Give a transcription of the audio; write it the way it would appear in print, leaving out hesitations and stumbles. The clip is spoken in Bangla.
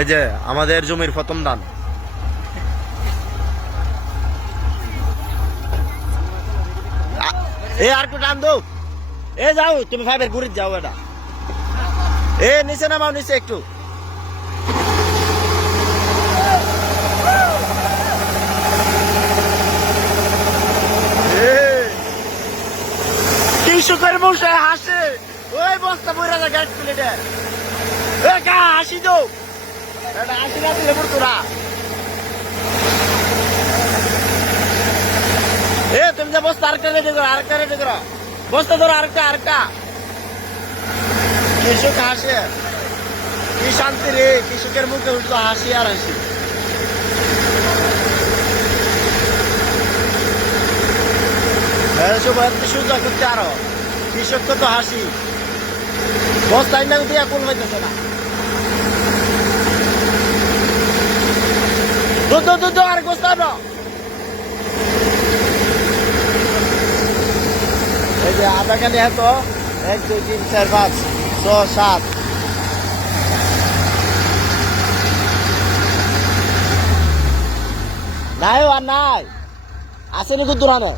এই যে আমাদের জমির প্রথম ধান। এ আর একটু টান দো। এ যাও তুমি ফাইভের ঘুরে যাও এটা। এ নিচে নামাও, নিচে একটু। কৃষকের বসে হাসে, ওই বস্তা বইরা যা গ্যাস প্লেটে। এ কা হাসি দো, এটা হাসি না দিলে পড়তো না। এ তুমি যে বস্তা আরেকটা রেডি করো, আরেকটা রেডি করো, বস্তা ধরো আরেকটা, আরেকটা। কৃষক হাসে, কি শান্তি রে, কৃষকের মুখে উঠলো হাসি আর হাসি। সুযোগ করতে আরো কৃষক তো হাসি, বস্তা ইন্ডা দিয়া কোন হইতেছে না। দুধ দুধ আর বস্তা না। এই যে আধা খানি এত 1 2 3 4 5 6 7 নাই আর নাই, আসেনি কুদ্দুরানে।